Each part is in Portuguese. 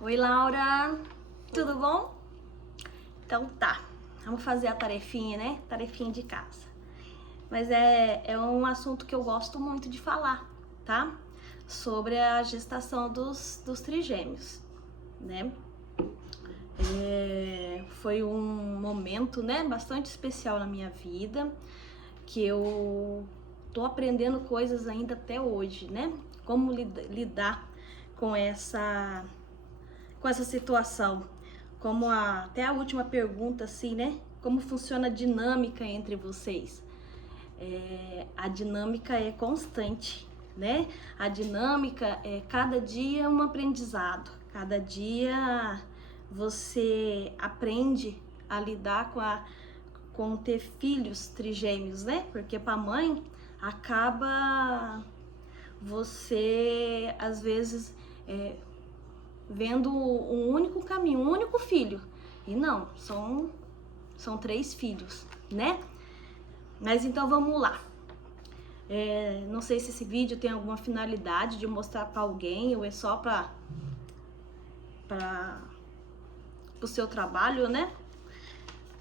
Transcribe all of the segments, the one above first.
Oi, Laura, tudo bom? Então tá, vamos fazer a tarefinha, né? Tarefinha de casa. Mas é um assunto que eu gosto muito de falar, tá? Sobre a gestação dos trigêmeos, né? Foi um momento, né, bastante especial na minha vida, que eu tô aprendendo coisas ainda até hoje, né? Como lidar com essa situação. Até a última pergunta, assim, né? Como funciona a dinâmica entre vocês? A dinâmica é constante, né? A dinâmica é cada dia um aprendizado. Cada dia você aprende a lidar com ter filhos trigêmeos, né? Porque para mãe acaba você às vezes vendo um único caminho, um único filho. E não, são 3 filhos, né? Mas então vamos lá. Não sei se esse vídeo tem alguma finalidade de mostrar para alguém ou é só para o seu trabalho, né?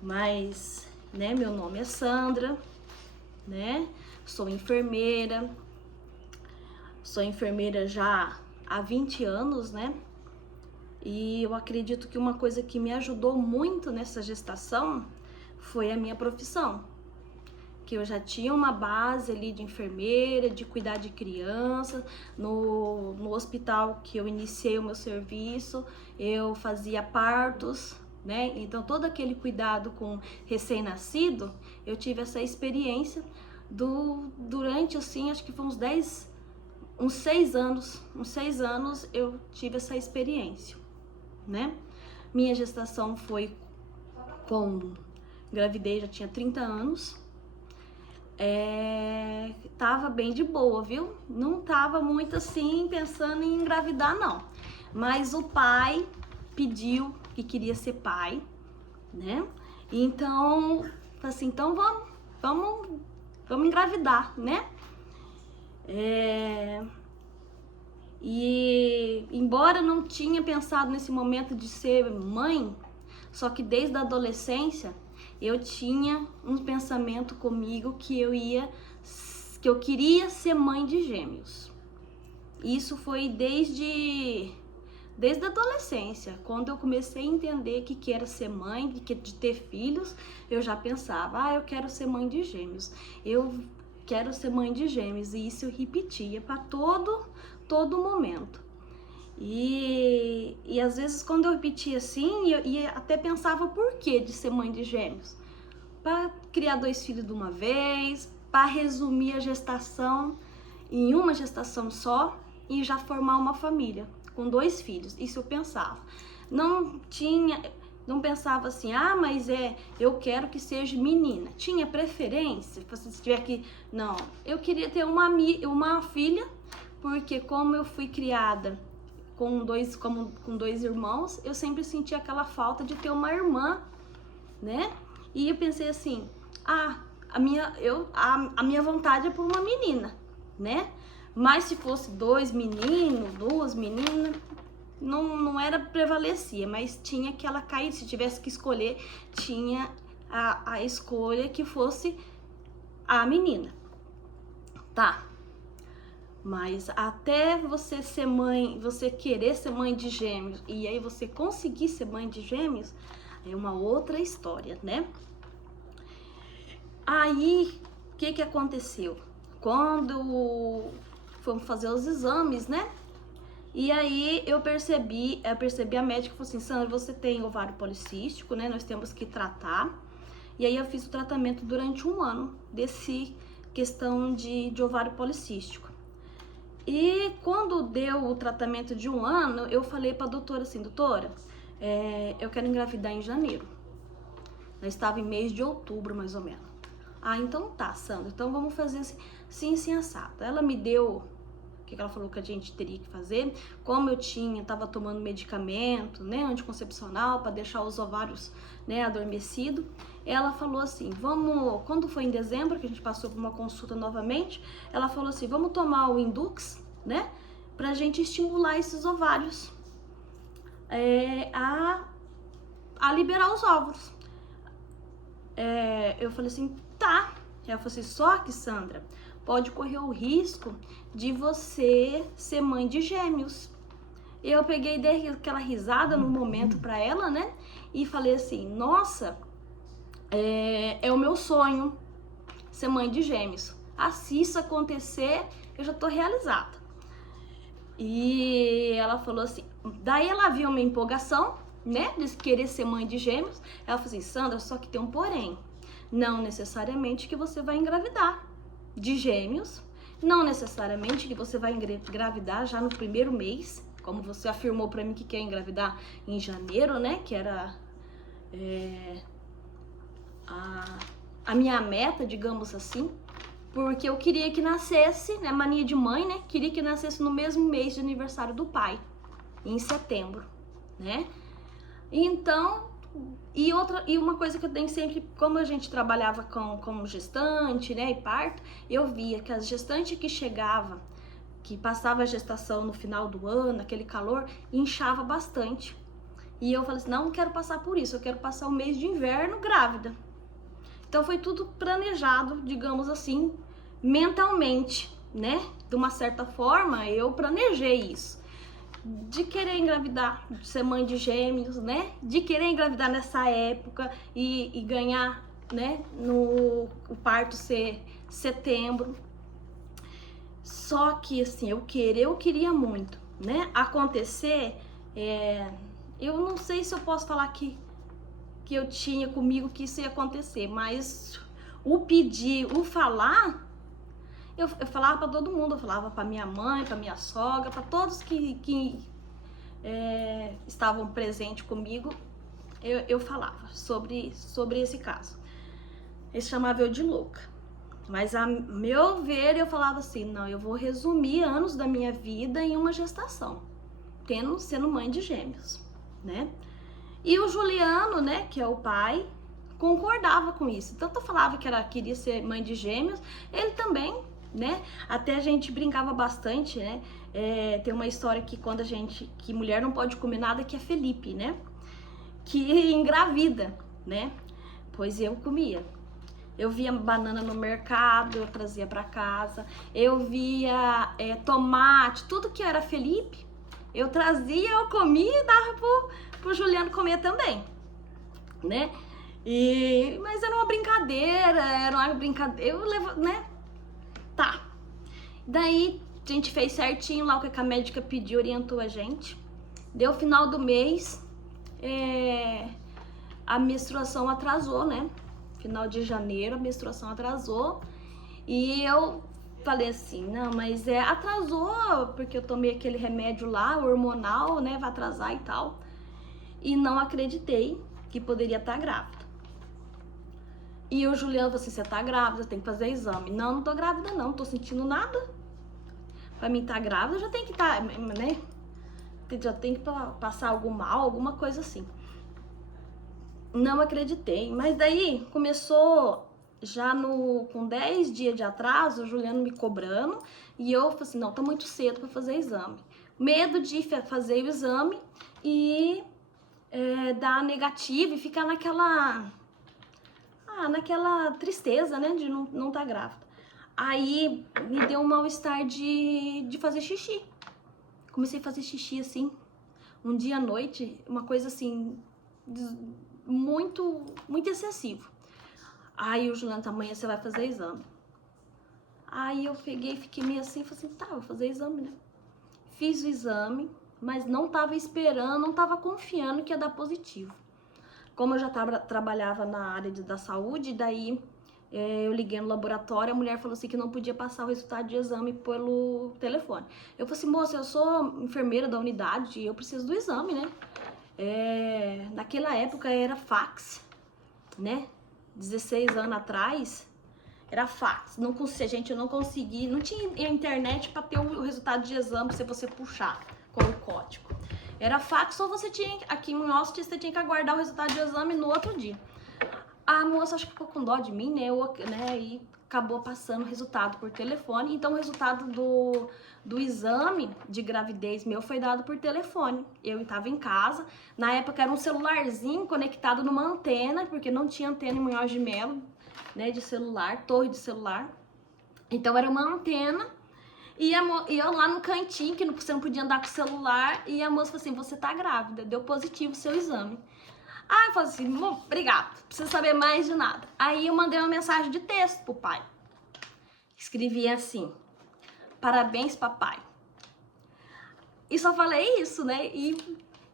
Mas, né, meu nome é Sandra, né? Sou enfermeira já há 20 anos, né? E eu acredito que uma coisa que me ajudou muito nessa gestação foi a minha profissão. Que eu já tinha uma base ali de enfermeira, de cuidar de criança. No hospital que eu iniciei o meu serviço, eu fazia partos, né? Então todo aquele cuidado com recém-nascido, eu tive essa experiência durante, assim, acho que foi uns 6 anos eu tive essa experiência, né? Minha gestação foi gravidez, já tinha 30 anos. Tava bem de boa, viu? Não tava muito assim pensando em engravidar, não. Mas o pai pediu que queria ser pai, né? Então, assim, então vamos engravidar, né? E embora não tinha pensado nesse momento de ser mãe, só que desde a adolescência eu tinha um pensamento comigo que eu queria ser mãe de gêmeos. Isso foi desde a adolescência, quando eu comecei a entender que era ser mãe, de ter filhos, eu já pensava, eu quero ser mãe de gêmeos. Eu quero ser mãe de gêmeos, e isso eu repetia para todo momento. E às vezes quando eu repetia assim, eu até pensava por que de ser mãe de gêmeos. Para criar 2 filhos de uma vez, para resumir a gestação em uma gestação só e já formar uma família com 2 filhos. Isso eu pensava. Não pensava assim, mas eu quero que seja menina. Tinha preferência, se tiver que... Não, eu queria ter uma filha, porque como eu fui criada com dois irmãos, eu sempre senti aquela falta de ter uma irmã, né? E eu pensei assim, a minha vontade é por uma menina, né? Mas se fosse 2 meninos, 2 meninas, não era prevalecia, mas tinha que ela cair, se tivesse que escolher, tinha a escolha que fosse a menina. Tá. Mas até você ser mãe, você querer ser mãe de gêmeos e aí você conseguir ser mãe de gêmeos, é uma outra história, né? Aí, o que aconteceu? Quando fomos fazer os exames, né? E aí eu percebi a médica falou assim, Sandra, você tem ovário policístico, né? Nós temos que tratar. E aí eu fiz o tratamento durante 1 ano desse questão de ovário policístico. E quando deu o tratamento de 1 ano, eu falei pra doutora assim, doutora, eu quero engravidar em janeiro. Nós estava em mês de outubro, mais ou menos. Então tá, Sandra, então vamos fazer assim, assado. Ela me deu o que ela falou que a gente teria que fazer. Como eu tava tomando medicamento, né, anticoncepcional, para deixar os ovários, né, adormecido, ela falou assim, quando foi em dezembro, que a gente passou por uma consulta novamente, ela falou assim, vamos tomar o Indux, né, pra gente estimular esses ovários. a liberar os óvulos. Eu falei assim, tá. Ela falou assim, só que, Sandra, pode correr o risco de você ser mãe de gêmeos. Eu peguei e dei aquela risada no momento pra ela, né? E falei assim, nossa, é o meu sonho ser mãe de gêmeos. Se isso acontecer, eu já tô realizada. E ela falou assim, daí ela viu uma empolgação, né, de querer ser mãe de gêmeos. Ela falou assim, Sandra, só que tem um porém. Não necessariamente que você vai engravidar de gêmeos, não necessariamente que você vai engravidar já no primeiro mês, como você afirmou pra mim que quer engravidar em janeiro, né, que era a minha meta, digamos assim, porque eu queria que nascesse, né, mania de mãe, né, queria que nascesse no mesmo mês de aniversário do pai, em setembro, né. Então, e uma coisa que eu tenho sempre, como a gente trabalhava com gestante, né, e parto, eu via que as gestantes que chegavam, que passava a gestação no final do ano, aquele calor, inchava bastante. E eu falei assim, não quero passar por isso, eu quero passar o mês de inverno grávida. Então foi tudo planejado, digamos assim, mentalmente, né? De uma certa forma, eu planejei isso. De querer engravidar, de ser mãe de gêmeos, né? De querer engravidar nessa época e ganhar, né? O parto ser setembro. Só que, assim, eu queria muito, né? Acontecer, eu não sei se eu posso falar que eu tinha comigo que isso ia acontecer, mas o pedir, o falar, eu falava pra todo mundo, eu falava pra minha mãe, pra minha sogra, pra todos que estavam presentes comigo, eu falava sobre esse caso. Eles chamavam eu de louca. Mas a meu ver, eu falava assim, não, eu vou resumir anos da minha vida em uma gestação, sendo mãe de gêmeos, né? E o Juliano, né, que é o pai, concordava com isso. Tanto eu falava que queria ser mãe de gêmeos, ele também, né? Até a gente brincava bastante, né? Tem uma história que que mulher não pode comer nada, que é Felipe, né? Que engravida, né? Pois eu comia. Eu via banana no mercado, eu trazia pra casa. Eu via tomate, tudo que era Felipe, eu trazia, eu comia e dava pro Juliano comer também, né? Mas era uma brincadeira, eu levo, né? Tá. Daí a gente fez certinho lá o que a médica pediu, orientou a gente. Deu final do mês, a menstruação atrasou, né? Final de janeiro, a menstruação atrasou. E eu falei assim, não, mas atrasou porque eu tomei aquele remédio lá, hormonal, né? Vai atrasar e tal. E não acreditei que poderia estar grávida. E o Juliano falou assim, você tá grávida, tem que fazer exame. Não, não tô grávida não tô sentindo nada. Pra mim tá grávida, já tem que estar, né? Já tem que passar algum mal, alguma coisa assim. Não acreditei, mas daí começou já com 10 dias de atraso, o Juliano me cobrando, e eu falei assim, não, tá muito cedo pra fazer exame. Medo de fazer o exame e dar negativo e ficar naquela tristeza, né, de não tá grávida. Aí me deu um mal-estar de fazer xixi. Comecei a fazer xixi assim, um dia à noite, uma coisa assim, muito, muito excessivo. Aí o Juliano, amanhã você vai fazer exame. Aí eu peguei, fiquei meio assim, falei assim, tá, vou fazer exame, né? Fiz o exame, mas não tava esperando, não tava confiando que ia dar positivo. Como eu já trabalhava na área da saúde, daí eu liguei no laboratório, a mulher falou assim que não podia passar o resultado de exame pelo telefone. Eu falei assim, moça, eu sou enfermeira da unidade e eu preciso do exame, né? Naquela época era fax, né? 16 anos atrás era fax. A gente não conseguia, não tinha internet para ter o resultado de exame se você puxar com o código. Era fax ou você tinha, aqui em Austin, você tinha que aguardar o resultado de exame no outro dia. A moça acho que ficou com dó de mim, né? E acabou passando o resultado por telefone. Então, o resultado do exame de gravidez meu foi dado por telefone. Eu estava em casa. Na época, era um celularzinho conectado numa antena, porque não tinha antena em Munhoz de Melo, né, de celular, torre de celular. Então, era uma antena. E eu lá no cantinho, que você não podia andar com o celular, e a moça falou assim, você tá grávida, deu positivo o seu exame. Aí eu falei assim, obrigado, não precisa saber mais de nada. Aí eu mandei uma mensagem de texto pro pai. Escrevi assim, parabéns, papai. E só falei isso, né? E,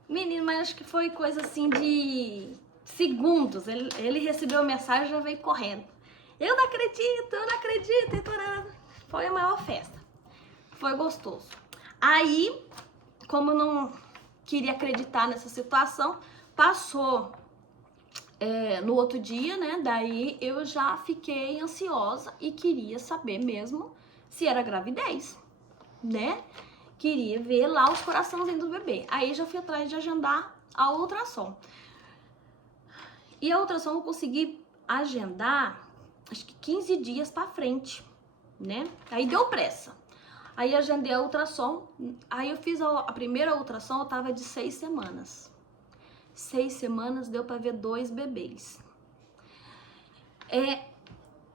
menino, mas acho que foi coisa assim de segundos. Ele recebeu a mensagem e já veio correndo. Eu não acredito. Foi a maior festa. Foi gostoso. Aí, como eu não queria acreditar nessa situação, passou no outro dia, né? Daí eu já fiquei ansiosa e queria saber mesmo se era gravidez, né? Queria ver lá os coraçãozinhos do bebê. Aí já fui atrás de agendar a ultrassom. E a ultrassom eu consegui agendar, acho que 15 dias pra frente, né? Aí deu pressa. Aí agendei a ultrassom, aí eu fiz a primeira ultrassom, eu tava de 6 semanas. 6 semanas deu pra ver 2 bebês.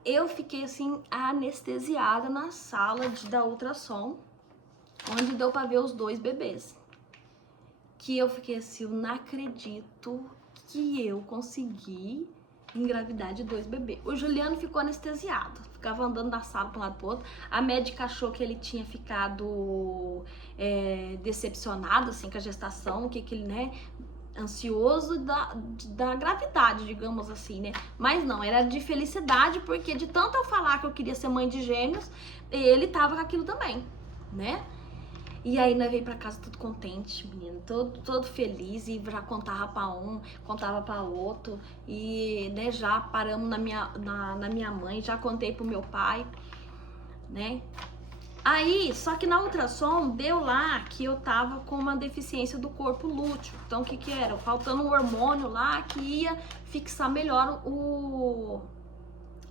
Eu fiquei assim, anestesiada na sala da ultrassom, onde deu pra ver os 2 bebês. Que eu fiquei assim, eu não acredito que eu consegui engravidar de 2 bebês. O Juliano ficou anestesiado, ficava andando da sala para um lado pro outro. A médica achou que ele tinha ficado decepcionado assim com a gestação, que ele, né, ansioso da gravidade, digamos assim, né? Mas não, era de felicidade, porque de tanto eu falar que eu queria ser mãe de gêmeos, ele tava com aquilo também, né? E aí nós veio pra casa tudo contente, menino, todo feliz, e já contava pra um, contava pra outro, e né, já paramos na minha mãe, já contei pro meu pai, né? Aí, só que na ultrassom deu lá que eu tava com uma deficiência do corpo lúteo. Então o que era? Faltando um hormônio lá que ia fixar melhor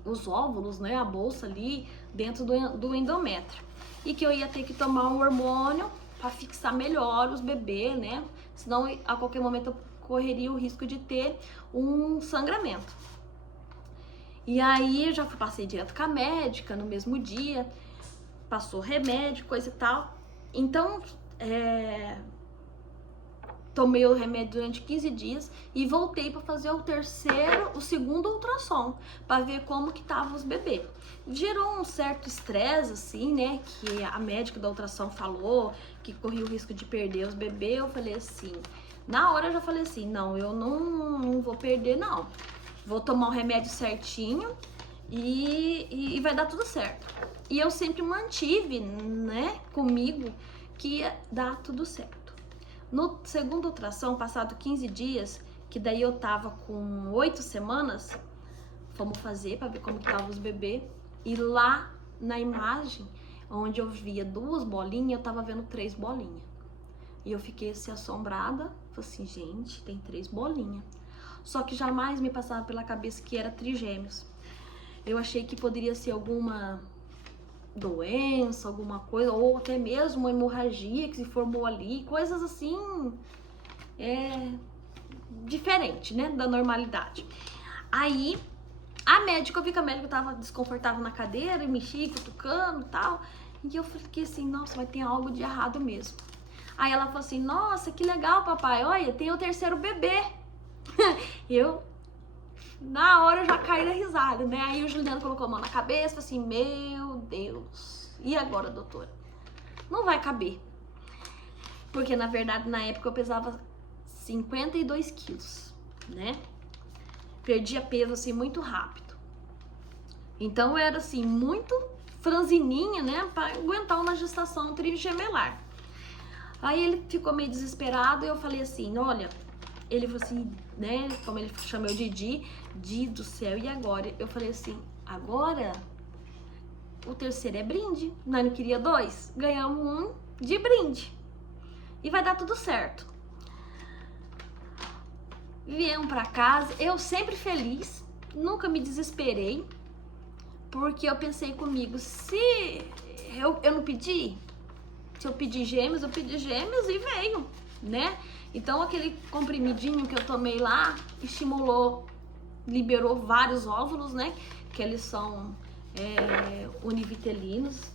os óvulos, né? A bolsa ali dentro do endométrio. E que eu ia ter que tomar um hormônio para fixar melhor os bebês, né? Senão a qualquer momento eu correria o risco de ter um sangramento. E aí eu já passei direto com a médica no mesmo dia, passou remédio, coisa e tal. Então, tomei o remédio durante 15 dias e voltei para fazer o segundo ultrassom, para ver como que estavam os bebês. Gerou um certo estresse, assim, né, que a médica da ultrassom falou que corria o risco de perder os bebês. Eu falei assim, na hora eu já falei assim, não, eu não vou perder, não. Vou tomar o remédio certinho e vai dar tudo certo. E eu sempre mantive, né, comigo que ia dar tudo certo. No segundo ultrassom, passado 15 dias, que daí eu tava com 8 semanas, fomos fazer pra ver como que tava os bebês. E lá na imagem, onde eu via 2 bolinhas, eu tava vendo 3 bolinhas. E eu fiquei assim assombrada, falei assim, gente, tem 3 bolinhas. Só que jamais me passava pela cabeça que era trigêmeos. Eu achei que poderia ser alguma doença, alguma coisa, ou até mesmo uma hemorragia que se formou ali, coisas assim, diferente, né, da normalidade. Aí, a médica, eu vi que a médica tava desconfortável na cadeira, e mexia, cutucando e tal, e eu fiquei assim, nossa, vai ter algo de errado mesmo. Aí ela falou assim, nossa, que legal, papai, olha, tem o 3º bebê. Na hora eu já caí da risada, né? Aí o Juliano colocou a mão na cabeça, falou assim, meu Deus, e agora, doutora? Não vai caber. Porque, na verdade, na época eu pesava 52 quilos, né? Perdia peso, assim, muito rápido. Então, eu era, assim, muito franzininha, né? Pra aguentar uma gestação trigemelar. Aí ele ficou meio desesperado e eu falei assim, olha... Ele falou assim, né, como ele chamou de Di do céu, e agora? Eu falei assim, agora o 3º é brinde, nós não queria 2, ganhamos um de brinde e vai dar tudo certo. Viemos pra casa, eu sempre feliz, nunca me desesperei, porque eu pensei comigo, se eu não pedi, se eu pedi gêmeos e veio, né? Então aquele comprimidinho que eu tomei lá estimulou, liberou vários óvulos, né? Que eles são univitelinos.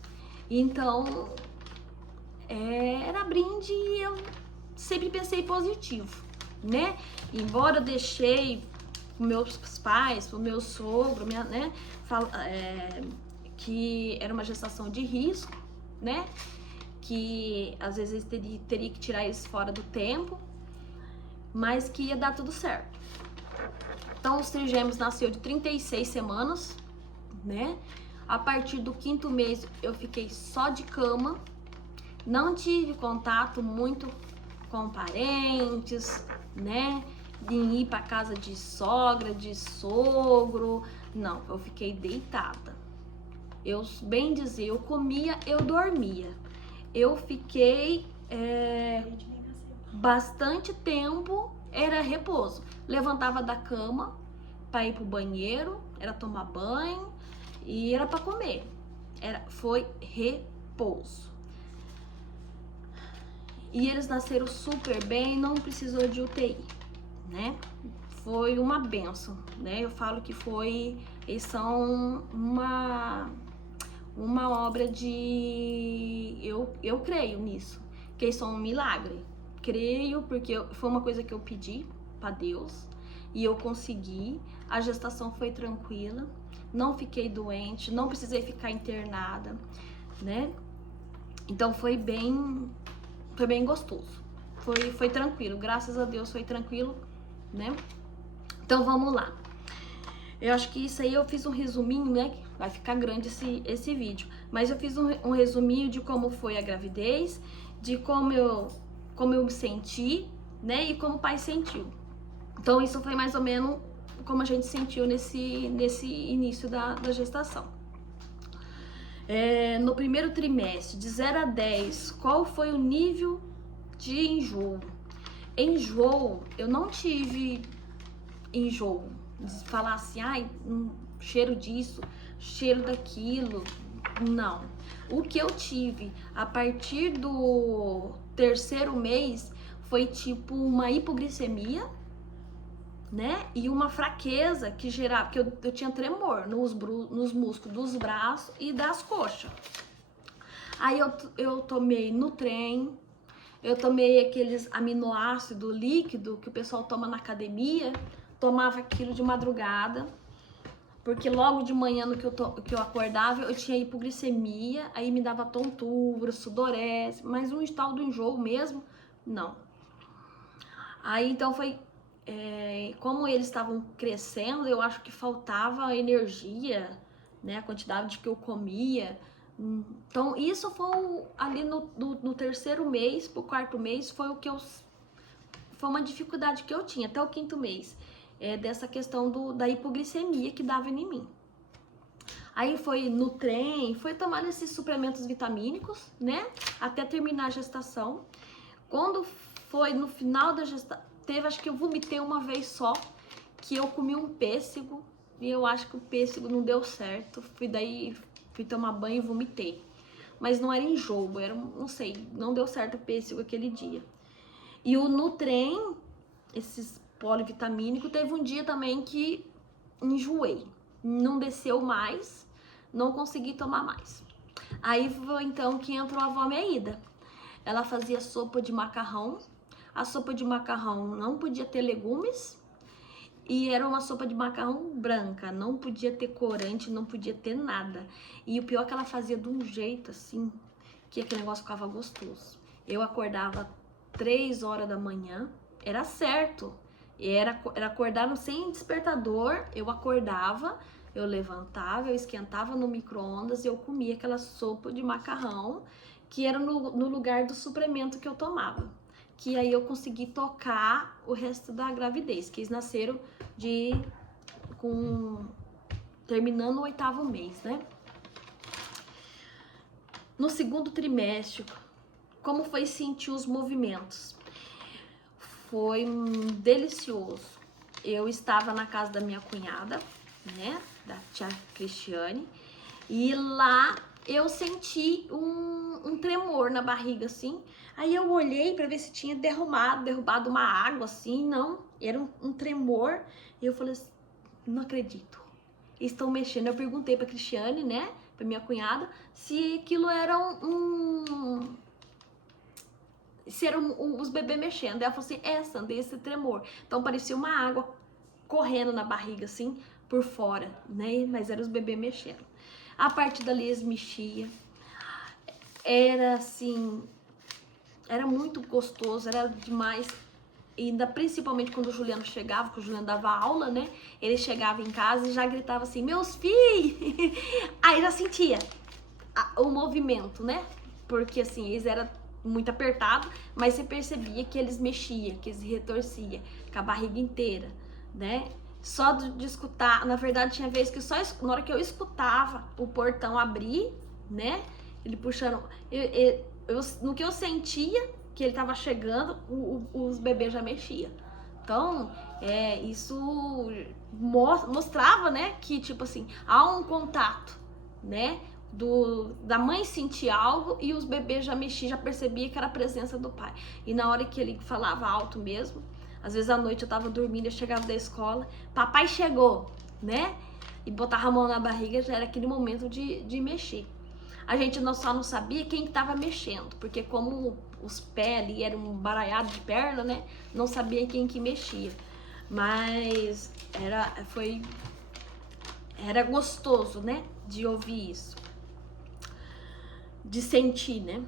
Então era brinde e eu sempre pensei positivo, né? Embora eu deixei meus pais, o meu sogro, né? Que era uma gestação de risco, né? Que às vezes teria que tirar eles fora do tempo, mas que ia dar tudo certo. Então os trigêmeos nasceu de 36 semanas, né? A partir do 5º mês eu fiquei só de cama, não tive contato muito com parentes, né? De ir para casa de sogra, de sogro, não, eu fiquei deitada. Eu, bem dizer, eu comia, eu dormia. Eu fiquei bastante tempo, era repouso. Levantava da cama para ir pro banheiro, era tomar banho e era para comer. Foi repouso. E eles nasceram super bem, não precisou de UTI, né? Foi uma benção, né? Eu falo que eles são uma obra de... Eu creio nisso, que eles são um milagre. Creio porque foi uma coisa que eu pedi para Deus e eu consegui. A gestação foi tranquila, não fiquei doente, não precisei ficar internada, né? Então foi bem gostoso, foi tranquilo, graças a Deus foi tranquilo, né? Então vamos lá. Eu acho que isso aí eu fiz um resuminho, né? Vai ficar grande esse vídeo, mas eu fiz um resuminho de como foi a gravidez, de como eu me senti, né? E como o pai sentiu. Então isso foi mais ou menos como a gente sentiu nesse início da gestação. No primeiro trimestre, de 0 a 10, qual foi o nível de enjoo? Enjoo, eu não tive enjoo, de falar assim, ai, cheiro disso, cheiro daquilo, não. O que eu tive a partir do 3º mês foi tipo uma hipoglicemia, né? E uma fraqueza que gerava, porque eu tinha tremor nos músculos dos braços e das coxas. Aí eu tomei Nutren, eu tomei aqueles aminoácido líquido que o pessoal toma na academia, tomava aquilo de madrugada, porque logo de manhã no que eu acordava eu tinha hipoglicemia, aí me dava tontura, sudorese, mas um tal do enjoo mesmo, não. Aí então foi... como eles estavam crescendo, eu acho que faltava energia, né? A quantidade que eu comia. Então, isso foi ali no 3º mês, pro 4º mês, foi foi uma dificuldade que eu tinha, até o 5º mês, dessa questão da hipoglicemia que dava em mim. Aí foi no trem, foi tomando esses suplementos vitamínicos, né? Até terminar a gestação. Quando foi no final da gestação, acho que eu vomitei uma vez só, que eu comi um pêssego e eu acho que o pêssego não deu certo. Fui tomar banho e vomitei. Mas não era enjoo, não sei, não deu certo o pêssego aquele dia. E o Nutren, esses polivitamínicos, teve um dia também que enjoei. Não desceu mais, não consegui tomar mais. Aí foi então que entrou a avó Meida. Ela fazia sopa de macarrão. A sopa de macarrão não podia ter legumes e era uma sopa de macarrão branca, não podia ter corante, não podia ter nada. E o pior é que ela fazia de um jeito assim, que aquele negócio ficava gostoso. Eu acordava 3 horas da manhã, era certo, era acordar sem despertador, eu acordava, eu levantava, eu esquentava no micro-ondas e eu comia aquela sopa de macarrão, que era no lugar do suplemento que eu tomava. Que aí eu consegui tocar o resto da gravidez, que eles nasceram terminando o 8º mês, né? No 2º trimestre, como foi sentir os movimentos? Foi delicioso. Eu estava na casa da minha cunhada, né? Da tia Cristiane, E lá eu senti um tremor na barriga, assim. Aí eu olhei pra ver se tinha derrubado uma água, assim. Não, era um tremor. E eu falei assim, não acredito. Estão mexendo. Eu perguntei pra Cristiane, né, pra minha cunhada, se aquilo era se eram os bebês mexendo. Ela falou assim, Sandra, esse tremor. Então parecia uma água correndo na barriga, assim, por fora, né? Mas eram os bebês mexendo. A partir dali eles mexiam. Era assim, era muito gostoso, era demais. E ainda principalmente quando o Juliano chegava, porque o Juliano dava aula, né? Ele chegava em casa e já gritava assim, meus filhos! Aí já sentia o movimento, né? Porque assim, eles eram muito apertados, mas você percebia que eles mexiam, que eles retorciam com a barriga inteira, né? Só de escutar, na verdade tinha vezes que só na hora que eu escutava o portão abrir, né? Ele puxando, no que eu sentia que ele tava chegando, os bebês já mexiam. Então, isso mostrava, né, que tipo assim, há um contato, né? Da mãe sentir algo e os bebês já mexiam, já percebia que era a presença do pai. E na hora que ele falava alto mesmo, às vezes à noite eu tava dormindo, eu chegava da escola, papai chegou, né? E botava a mão na barriga, já era aquele momento de mexer. A gente só não sabia quem que tava mexendo, porque como os pés ali eram um baralhado de perna, né? Não sabia quem que mexia. Mas era gostoso, né? De ouvir isso. De sentir, né?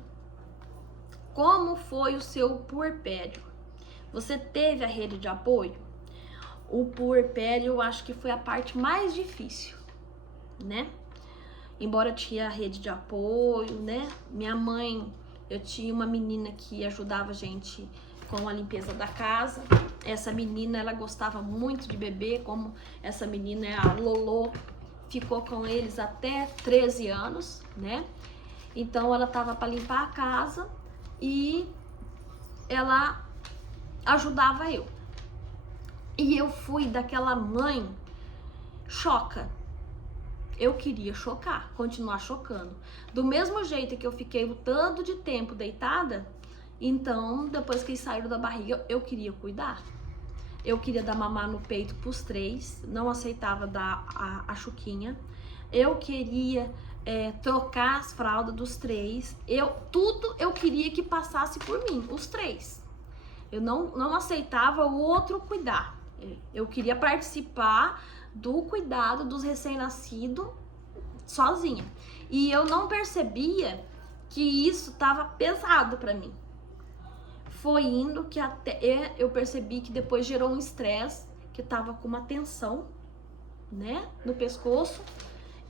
Como foi o seu puerpério? Você teve a rede de apoio? O puerpério eu acho que foi a parte mais difícil, né? Embora tinha a rede de apoio, né? Minha mãe, eu tinha uma menina que ajudava a gente com a limpeza da casa. Essa menina, ela gostava muito de bebê, como essa menina é a Lolo, ficou com eles até 13 anos, né? Então ela tava para limpar a casa e ela ajudava eu. E eu fui daquela mãe choca. Eu queria chocar, continuar chocando. Do mesmo jeito que eu fiquei o tanto de tempo deitada, então depois que eles saíram da barriga, eu queria cuidar. Eu queria dar mamar no peito pros 3, não aceitava dar a chuquinha. Eu queria trocar as fraldas dos 3. Tudo eu queria que passasse por mim, os 3. Eu não aceitava o outro cuidar. Eu queria participar do cuidado dos recém-nascidos sozinha. E eu não percebia que isso estava pesado para mim. Foi indo que até eu percebi que depois gerou um estresse, que tava com uma tensão, né, no pescoço.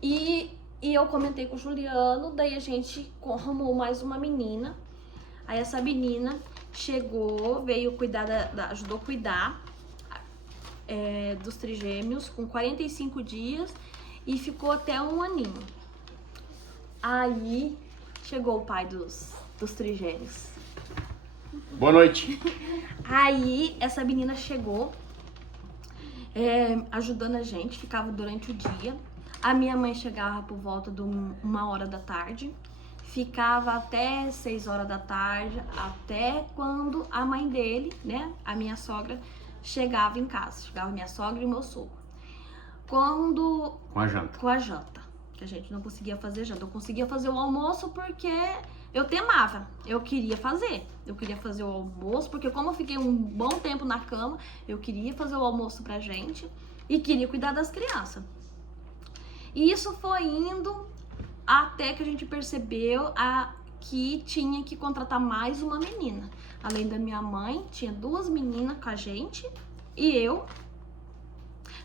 E eu comentei com o Juliano, daí a gente arrumou mais uma menina. Aí essa menina chegou, veio cuidar, ajudou a cuidar dos trigêmeos com 45 dias e ficou até 1 aninho. Aí chegou o pai dos trigêmeos. Boa noite. Aí essa menina chegou ajudando a gente, ficava durante o dia. A minha mãe chegava por volta de 1h da tarde, ficava até 6 horas da tarde, até quando a mãe dele, né, a minha sogra, chegava em casa. Chegava minha sogra e meu sogro. Com a janta. Que a gente não conseguia fazer janta. Eu conseguia fazer o almoço porque eu temava. Eu queria fazer o almoço, porque como eu fiquei um bom tempo na cama, eu queria fazer o almoço pra gente e queria cuidar das crianças. E isso foi indo até que a gente percebeu que tinha que contratar mais uma menina. Além da minha mãe, tinha 2 meninas com a gente e eu.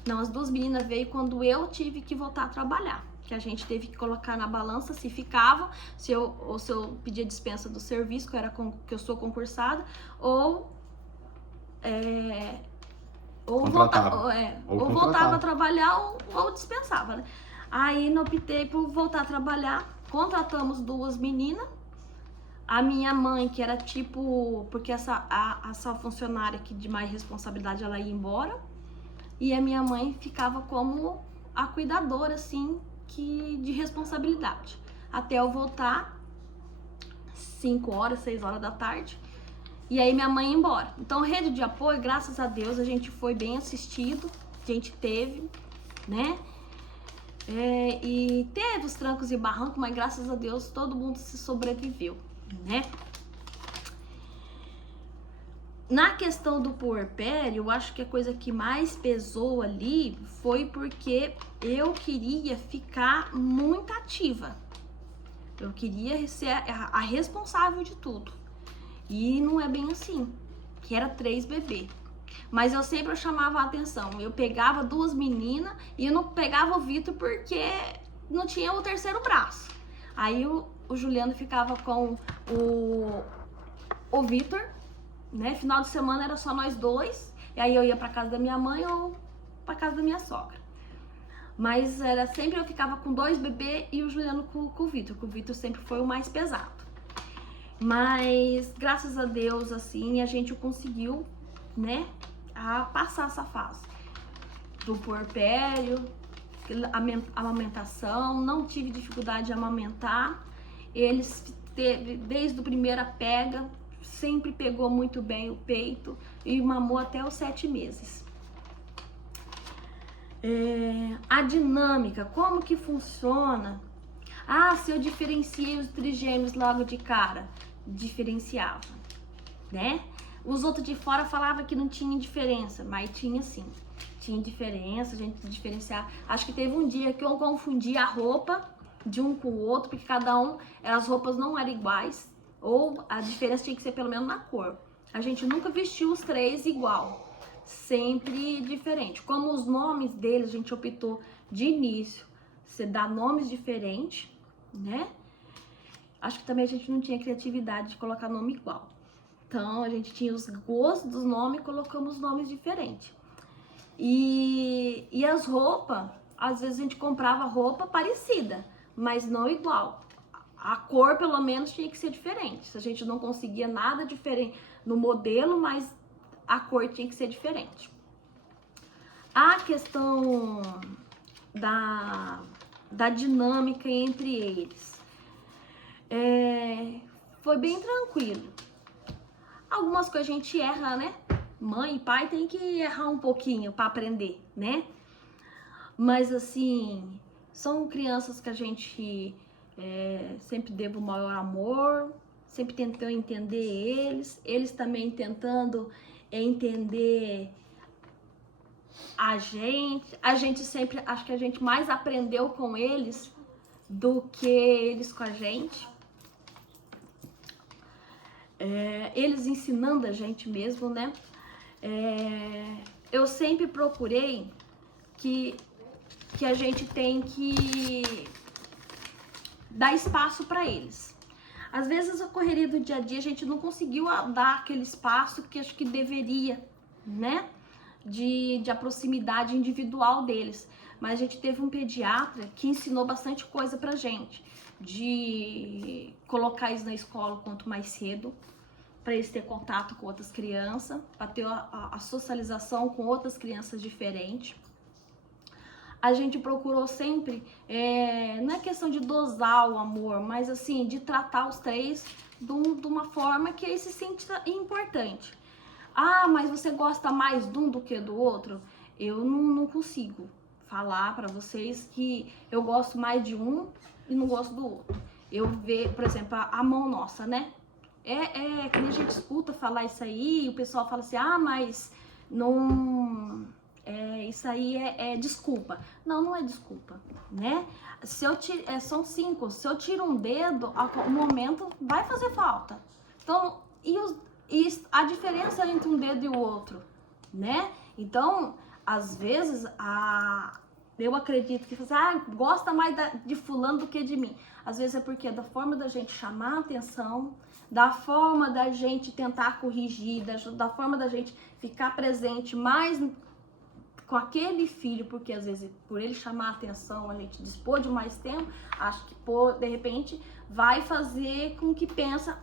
Não, as 2 meninas veio quando eu tive que voltar a trabalhar. Que a gente teve que colocar na balança se ficava, se eu pedia dispensa do serviço, que eu sou concursada, ou voltava a trabalhar ou dispensava, né? Aí não optei por voltar a trabalhar, contratamos 2 meninas. A minha mãe, que era tipo, porque essa funcionária aqui de mais responsabilidade, ela ia embora. E a minha mãe ficava como a cuidadora, assim, que de responsabilidade. Até eu voltar, 5 horas, 6 horas da tarde, e aí minha mãe ia embora. Então, rede de apoio, graças a Deus, a gente foi bem assistido, a gente teve, né? E teve os trancos e barrancos, mas graças a Deus todo mundo se sobreviveu, né? Na questão do puerpério, eu acho que a coisa que mais pesou ali foi porque eu queria ficar muito ativa. Eu queria ser a responsável de tudo. E não é bem assim, que era 3 bebês. Mas eu sempre chamava a atenção. Eu pegava 2 meninas e eu não pegava o Vitor porque não tinha o terceiro braço. Aí o Juliano ficava com o Vitor, né? Final de semana era só nós 2. E aí eu ia pra casa da minha mãe ou pra casa da minha sogra. Mas era sempre eu ficava com 2 bebês e o Juliano com o Vitor, que o Vitor sempre foi o mais pesado. Mas graças a Deus, assim, a gente conseguiu, né, a passar essa fase do puerpério, amamentação. Não tive dificuldade de amamentar. Eles teve desde a primeira pega, sempre pegou muito bem o peito e mamou até os 7 meses. A dinâmica, como que funciona? Se eu diferenciei os trigêmeos logo de cara, diferenciava, né? Os outros de fora falavam que não tinha diferença, mas tinha sim. Tinha diferença, a gente diferenciava. Acho que teve um dia que eu confundi a roupa de um com o outro, porque cada um, as roupas não eram iguais, ou a diferença tinha que ser pelo menos na cor. A gente nunca vestiu os 3 igual, sempre diferente. Como os nomes deles, a gente optou de início, você dá nomes diferentes, né? Acho que também a gente não tinha criatividade de colocar nome igual. Então, a gente tinha os gostos dos nomes e colocamos nomes diferentes. E as roupas, às vezes a gente comprava roupa parecida, mas não igual. A cor, pelo menos, tinha que ser diferente. Se a gente não conseguia nada diferente no modelo, mas a cor tinha que ser diferente. A questão da dinâmica entre eles foi bem tranquilo. Algumas coisas a gente erra, né? Mãe e pai tem que errar um pouquinho para aprender, né? Mas assim, são crianças que a gente sempre deu o maior amor, sempre tentou entender eles também tentando entender a gente sempre, acho que a gente mais aprendeu com eles do que eles com a gente. Eles ensinando a gente mesmo, né? Eu sempre procurei que a gente tem que dar espaço para eles. Às vezes a correria do dia a dia a gente não conseguiu dar aquele espaço que acho que deveria, né? De proximidade individual deles. Mas a gente teve um pediatra que ensinou bastante coisa pra gente, de colocar eles na escola quanto mais cedo, para eles ter contato com outras crianças, para ter a socialização com outras crianças diferentes. A gente procurou sempre, não é questão de dosar o amor, mas assim, de tratar os 3 de uma forma que eles se sintam importante. Mas você gosta mais de um do que do outro? Eu não consigo falar para vocês que eu gosto mais de um e não gosto do outro. Eu vejo, por exemplo, a mão nossa, né? Que a gente escuta falar isso aí, o pessoal fala assim, mas não... isso aí é desculpa. Não é desculpa, né? Se eu são 5, se eu tiro um dedo, o momento vai fazer falta. Então, e a diferença entre um dedo e o outro, né? Então, às vezes, eu acredito que você gosta mais de fulano do que de mim. Às vezes é porque é da forma da gente chamar a atenção, da forma da gente tentar corrigir, da forma da gente ficar presente mais com aquele filho, porque às vezes por ele chamar a atenção, a gente dispor de mais tempo, acho que de repente vai fazer com que pensa,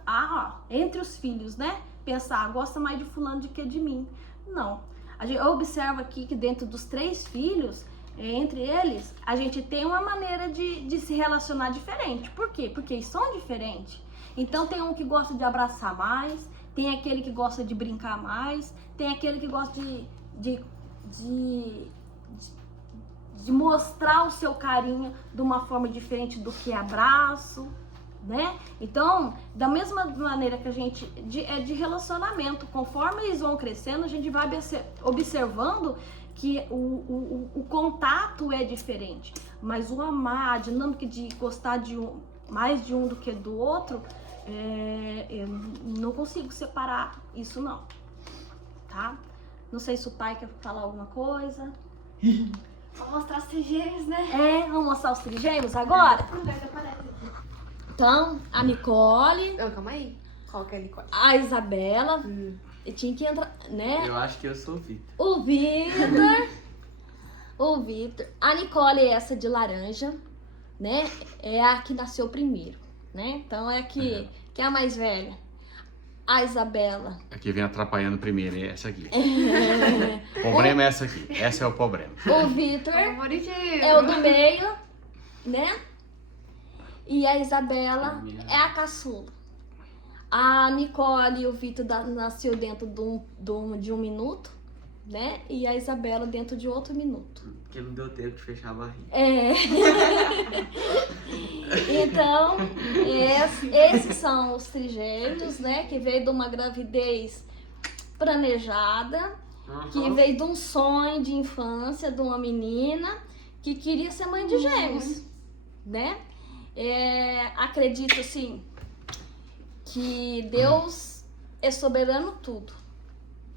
entre os filhos, né? Pensar, gosta mais de fulano do que de mim. Não. Eu observo aqui que dentro dos 3 filhos, entre eles, a gente tem uma maneira de se relacionar diferente. Por quê? Porque eles são diferentes. Então tem um que gosta de abraçar mais, tem aquele que gosta de brincar mais, tem aquele que gosta de mostrar o seu carinho de uma forma diferente do que abraço, né? Então, da mesma maneira que a gente de relacionamento, conforme eles vão crescendo, a gente vai observando que o contato é diferente, mas o amar, a dinâmica de gostar de mais de um do que do outro, eu não consigo separar isso não, tá? Não sei se o pai quer falar alguma coisa. Vamos mostrar os trigêmeos, né? Vamos mostrar os trigêmeos agora? Então, a Nicole. Calma aí. Qual que é a Nicole? A Isabela. E tinha que entrar, né? Eu acho que eu sou o Vitor. O Vitor. O Vitor. A Nicole é essa de laranja, né? É a que nasceu primeiro, né? Então é a que é a mais velha. A Isabela. A que vem atrapalhando primeiro é essa aqui. O problema é essa aqui. Essa é o problema. O Vitor Favoritivo. é o do meio, né? E a Isabela é a caçula. A Nicole e o Vitor nasceu dentro de um minuto, né? E a Isabela dentro de outro minuto. Porque não deu tempo de fechar a barriga. Então, esses são os trigêmeos, né? Que veio de uma gravidez planejada, que veio de um sonho de infância de uma menina que queria ser mãe de gêmeos, né? Acredito, assim, que Deus é soberano tudo.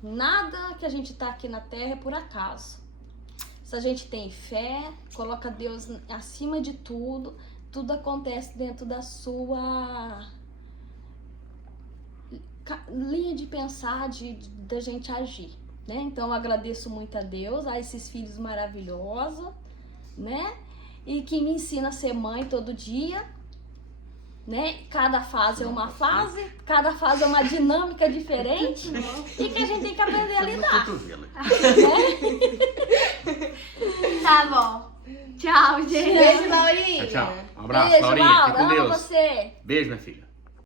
Nada que a gente tá aqui na Terra é por acaso. Se a gente tem fé, coloca Deus acima de tudo, tudo acontece dentro da sua linha de pensar, da gente agir, né? Então eu agradeço muito a Deus, a esses filhos maravilhosos, né? E que me ensina a ser mãe todo dia, né? Cada fase é uma fase, cada fase é uma dinâmica diferente e que a gente tem que aprender a lidar. Tá bom. Tchau, gente. Beijo, Laurinha. Tchau. Um abraço, Beijo, Laurinha. Laura. Fica com Amo Deus. você. Beijo, minha filha.